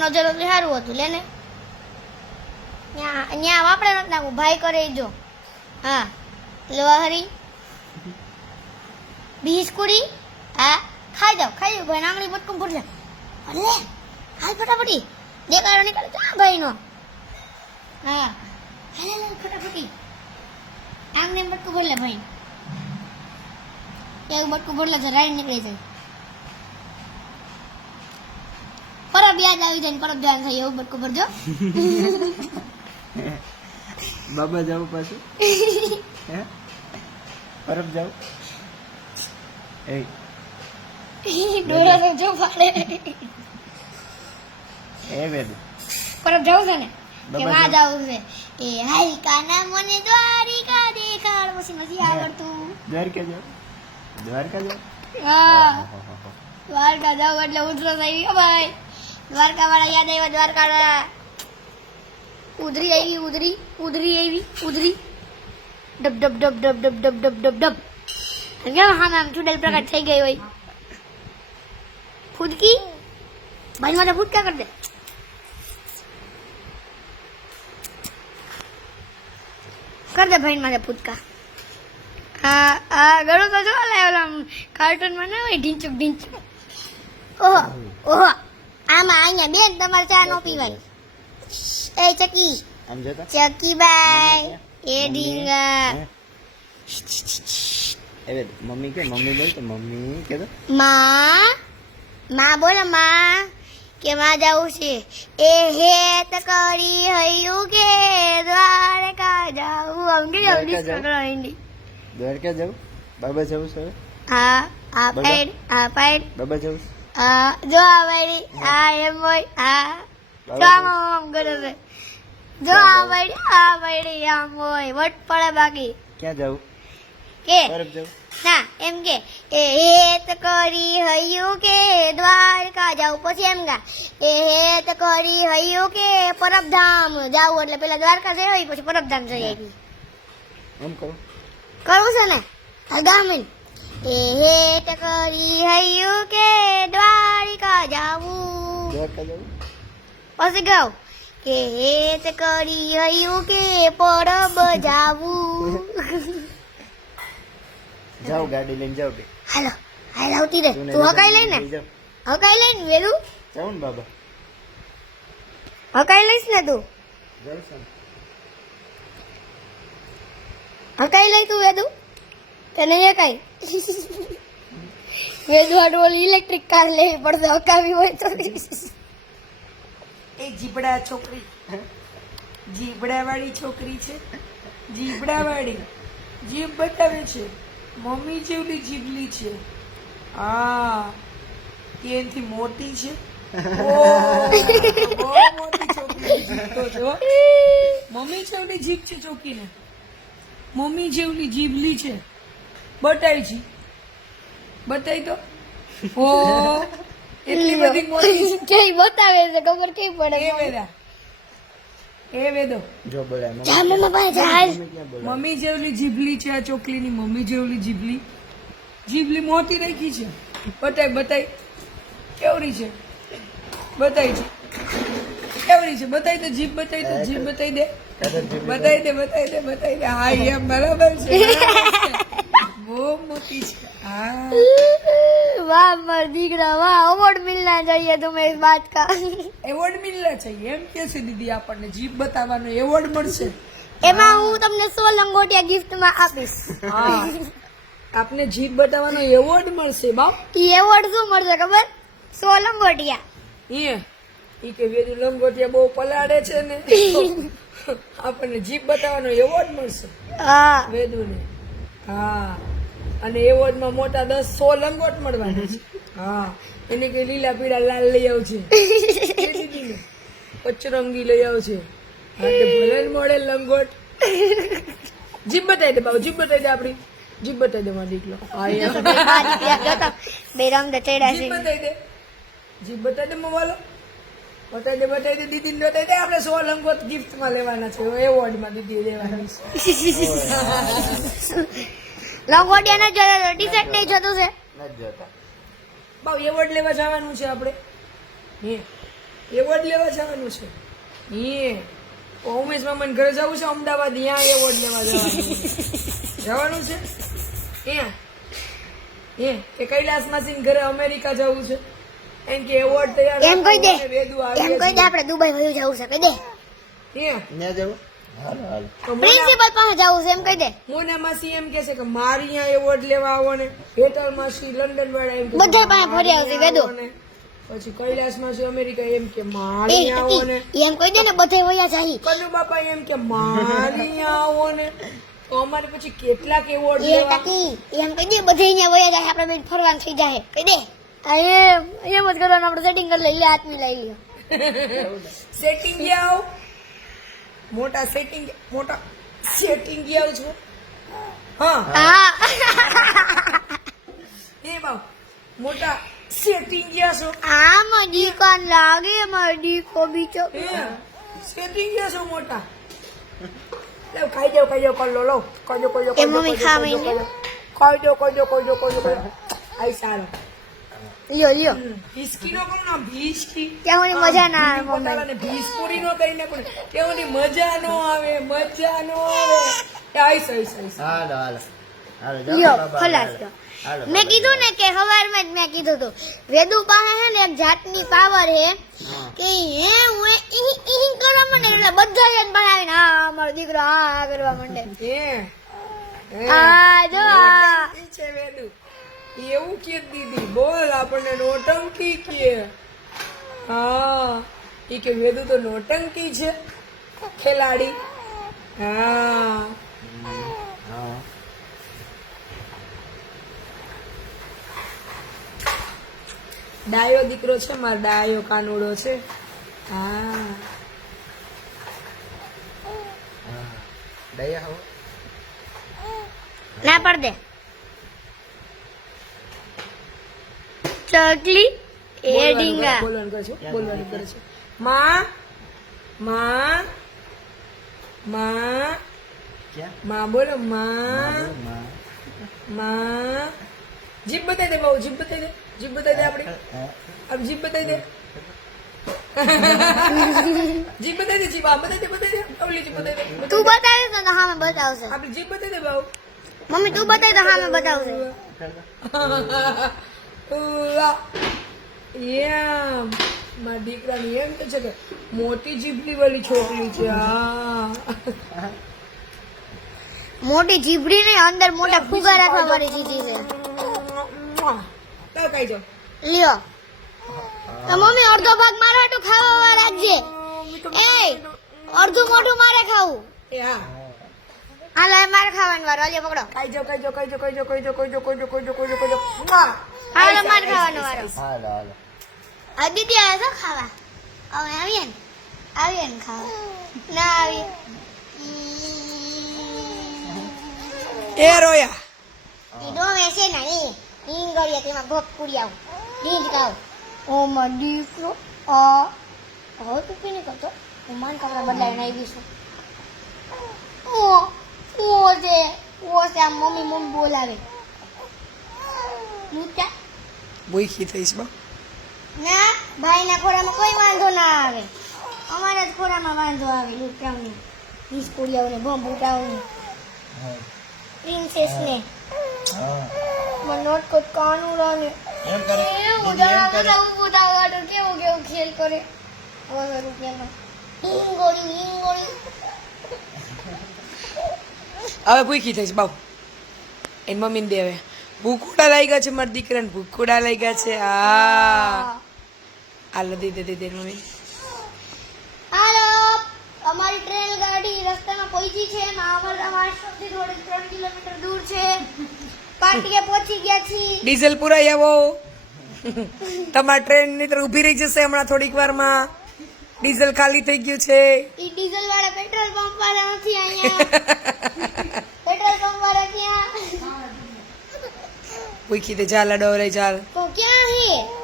નજર હતી સારું હતું, લે ને. ત્યાં વાપરે નથી નાખું ભાઈ કરે જો. હા લોહરી બિસ્કુડી? હા, ખાઈ જાવ ખાઈ જાવ ભાઈ, આંગળી બટકું ભૂરજા અરે હાલ ફટાફટી. દેખાડો નીકળે તો આ ભાઈનો. હા હાલ ફટાફટી. આંગળી બટકું ભરલે ભાઈ. એક બટકું ભરલે છે નીકળી જાય. પરબ યાદ આવી જાય પરબ ધ્યાન થઈ એવું બટકું ભરજો. બાબા જાવ પાછું. હે? પરબ જાવ એ. ડોરા તો જો ફાડે. એ વેદ પરબ જાવ છે ને? કે બાબા જાવ. છે. એ હાઈ કાના મને દ્વારિકા દેખાડ. પછી નથી આવડતું. દ્વારકા જાવ દ્વારકા જાવ હા. દ્વારકા જાવ એટલે ઉતરો થઈ ગયો ભાઈ. દ્વારકા વાળા યાદ આવ્યા દ્વારકા વાળા ઉધરી આવી, ઉધરી ઉધરી આવી, ઉધરી. ડબ ડબ ડબ ડબ ડબ ડબ ડબ ડબ ડબ. સમજાવ હા આમ ચૂડેલ પ્રકાશ થઈ ગઈ હોય. ફૂદકી? ભાઈ મારે ફૂટકા કરી દે. કર દે ભાઈ મારે ફૂટકા હા આ ગળો તો જો લાવેલો કાર્ટૂનમાં ના હોય, ઢીંચુક ઢીંચુક. ઓહો ઓહો. આમાં અહીંયા બેન તમારે ચા નો પીવાય એ ચકી. ચકી બાય એ ડીંગા. હે? એ મમ્મી કે મમ્મી બોલ તો મમ્મી કે માં માં બોલો માં કે માં જવું છે. એ હેત કરી હૈયું કે દ્વારકા જાવું દ્વારકા જલ્દી જાવું? દ્વારકા જાવ બાબા જવું સર હા આ. પાઈડ આ પાઈડ બાબા જવું? આ જો આ વાળી આ એમ હોય આ. જો આમ આમ આમ કરે છે. જો આ વાળી આ વાળી આમ હોય વટ પડે બાકી. ક્યાં જાવ કે? ના એમ કે એ હેત કરી હૈયું કે દ્વારકા જાવ પછી એમ ગા એ હેત કરી હૈયું કે પરબધામ જાવ એટલે પેલા દ્વારકા જઈ હોય પછી પરબધામ જઈ આવી. એમ કરો કરવું છે ને? હગામન એ હેત કરી હૈયું કે પછી ગાવ કે હેત કરી હયું કે પરબ જાવું? જાવ ગાડી લઈને જાવ બે. હાલો હાલ આવતી રે તું હકાઈ લઈને. હકાઈ લઈને વેલું. જાઉં ને બાબા. હકાઈ લઈશ ને તું. હકાઈ લઈ તું વેદું તને હકાઈ વેદુ આડું ઓલી ઇલેક્ટ્રિક કાર લેવી પડશે હકાવી હોય તો એ જીબડા છોકરી. જીબડા વાળી છોકરી છે. જીબડા વાળી જીભ બતાવે છે. મમ્મી જેવડી જીભલી છે. હા. એનથી મોટી છે. મમ્મી જેવડી જીભ છે ચોકીને. મમ્મી જેવડી જીભલી છે. બટાઈ છે. બતાય તો ઓ એટલી બધી મોટી કઈ બતાવે છે ખબર કઈ એ વેદા. એ વેદો. જો બોલાય મમ્મી મમ્મી જેવલી જીભલી છે આ ચોકલીની મમ્મી જેવલી જીભલી. જીભલી મોટી રાખી છે. બતાય બતાય. કેવડી છે? બતાય છે. કેવડી છે? બતાય તો જીભ બતાય તો જીભ બતાય દે. બતાય દે બતાય દે બતાય દે. હા એમ બરાબર છે. બહુ મોટી છે હા वाह मर દીકરા વાહ अवार्ड मिलना चाहिए तुम्हें इस बात का એવોર્ડ મિલના છે એમ કે છે દીદી આપણને જીભ બતાવવાનો એવોર્ડ મળશે એમાં હું તમને સો લંગોટિયા gift માં આપીશ હા આપને જીભ બતાવવાનો એવોર્ડ મળશે બાપ ઈ એવોર્ડ શું મળશે ખબર સો લંગોટિયા એ ઈ કે વેદુ લંગોટિયા બહુ પલાળે છે ને આપણને જીભ બતાવવાનો એવોર્ડ મળશે હા વેદુને હા અને એવોર્ડમાં મોટા દસ સો લંગોટ મળવાના છે. હા એને કે લીલા પીળા લાલ લઈ આવશે પચરંગી લઈ આવશે ભલે મળે લંગોટ. જીભ બતાવી દે બાબુ જીભ બતાવી દે આપડી જીભ બતાવી દે મારી દીકરો. બે રંગ બેરમ જીભ બતાવી દે. જીભ બતાવી દે મોવાલો બતાવી દે બતાવી દે દીદી ને બતાવી દે. આપણે સો લંગોટ ગિફ્ટમાં લેવાના છે. એવોર્ડમાં દીદી લેવાની છે. લંગોટિયા ના ટી શર્ટ નહીં જોતું છે નથી જોતા. બાવ એવોર્ડ લેવા જવાનું છે આપણે. હે. એવોર્ડ લેવા જવાનું છે. હે. ઉમેશ મામાને ઘરે જવું છે અમદાવાદ ત્યાં એવોર્ડ લેવા જવાનું જવાનું છે? ત્યાં હે. કે કૈલાસ માસી ઘરે અમેરિકા જવું છે. એમ કે એવોર્ડ તૈયાર એમ કહી દે. એમ કહી દે આપણે દુબઈ વયું જવું છે. કહી દે. હે. ત્યાં જવું? પ્રિન્સિપલ પાસે જવું છે એમ કહી દે. મોના માસી એમ કે છે કે મારી અહીંયા એવોર્ડ લેવા આવો ને હેતલ માસી લંડન વાળા એમ બધા પાસે ફરી આવશે, વેદો. પછી કૈલાસ માસી અમેરિકા એમ કે મારી આવો ને. એમ કહી દે ને બધે વયા જાય કનુ બાપા એમ કે મારી આવો ને. તો અમારે પછી કેટલાક એવોર્ડ લેવા એમ કહી દે બધે અહીંયા વયા જાય આપણે બેન ફરવાનું થઈ જાય કહી દે. અરે એમ એમ જ કરવાનું આપણે સેટિંગ કરી લઈએ હાથ લઈ લ્યો. સેટિંગ આવો મોટા સેટિંગ મોટા સેટિંગ ગયા છો. હા. એ બાપ મોટા સેટિંગ ગયા છો. આમાં કોણ લાગે મારો કો બીચો સેટિંગ ગયા છો મોટા. લે ખાઈ જાવ ખાઈ જાવ કર લો લો. કજો કજો કોજો કોજો કોજો કોજો કોજો કોજો કોજો કજો કજો કજો આઈ સારો. લ્યો લ્યો. ભીસ્કી નો કહું ના ભીસ્કી ત્યાં મજા ના આવે મમ્મી. ભીસપુરી નો કરીને પણ કેવની મજા નો આવે મજા નો આવે. Ice ice ice. હાલો હાલો. હાલો લ્યો ખલાસ લ્યો. મેં કીધું ને કે સવારમાં જ મેં કીધું હતું વેદુ પાસે હે ને એક જાતની પાવર હે. કે હે હું એ ઈ ઈ કરવા માંડે એટલે બધા જ એને બનાવીને હા અમારો દીકરો હા હા કરવા માંડે. હે? આ જો આ. છે વેદુ. એવું કે દીદી, બોલ આપણને નોટંકી કે. હા એ કે વેદુ તો નોટંકી છે, ખેલાડી. હા. ડાયો દીકરો છે, મારો ડાયો કાનુડો છે. હા હો. ના પડ દે. ચકલી એ ડીંગા બોલવાનું કરે છે બોલવાનું કરે છે. માં માં માં માં બોલો માં માં માં. જીભ બતાવી દે બહુ જીભ બતાવી દે જીભ બતાવી દે આપડી હા. આપ જીભ બતાવી દે. જીભ બતાવી દે જીભ આ બતાવી દે બતાવી દે ઓલી જીભ બતાવી દે તું બતાવી તો હામે બતાવશે. આપડી જીભ બતાવી દે બહુ મમ્મી તું બતાવી તો હામે બતાવશે. ઉવા. એમ. મારા દીકરાની એમ કે છે કે મોટી જીભની વાળી છોકરી છે હા. મોટી જીભડી ને અંદર મોટા ફુગા રાખવા વાળી દીધી છે. લ્યો. તો મમ્મી અડધો ભાગ મારા તો ખાવા રાખજે. એ અડધું મોઢું મારે ખાવું. એ હા. હાલો એ મારે ખાવાનું વારો અલ્યો પકડો. કઈ જો કઈ જો કઈ જો કઈ જો કઈ જો કઈ જો કઈ જો કઈ જો કઈ જો કઈ જો. હાલો માર ખાવાનો વારો. હાલો હાલો. આ દીદી આવે છે ખાવા? હવે આવીએ ને? આવીએ ને ખાવા? ના આવીએ. એ રોયા. ઈ ડોમે છે ને ઈ ઈંગળીયા તેમાં ભોગ પૂરી આવું. દીજ ખાવ. ઓ માં દીકરો. આ. હવે તું પીને કરતો. હું માન કપડા બદલાવીને આવી છું. ઓ ઓ છે. ઓ છે મમ્મી મમ્મી બોલાવે. મૂતા ભૂખી થઈશ બા. ના ભાઈના ખોરામાં કોઈ વાંધો ના આવે. અમારા જ ખોરામાં વાંધો આવે લૂંટાઓને હિસ્કોડિયાઓને બોમ્બ ઉટાઓને પ્રિન્સેસને. મને નોટ કોટ કાનું રાને કેવું ઉડાવવાનું કેવું કેવું ખેલ કરે. વગર રૂપિયામાં. હિંગોળી હિંગોળી. હવે ભૂખી થઈશ બાઉ એની મમ્મીને દેવે ભૂખોડા લાગ્યા છે મારા દીકરાને ભૂખોડા લાગ્યા છે. હા. હાલો દે દે દે મમ્મી. હાલો અમારી ટ્રેન ગાડી રસ્તામાં પહોંચી છે મહાવરા સુધી થોડી ત્રણ કિલોમીટર દૂર છે. પાટીએ પહોંચી ગયા છીએ. ડીઝલ પુરાઈ આવો. તમારા ટ્રેનની તરફ ઊભી રહી જશે હમણાં થોડીક વારમાં. ડીઝલ ખાલી થઈ ગયું છે. ઈ ડીઝલ વાળા પેટ્રોલ પંપ વાળા નથી અહીંયા. પેટ્રોલ પંપ વાળા ક્યાં? ઓખી તે જા લડો રે ચાલ. તો ક્યાં હે?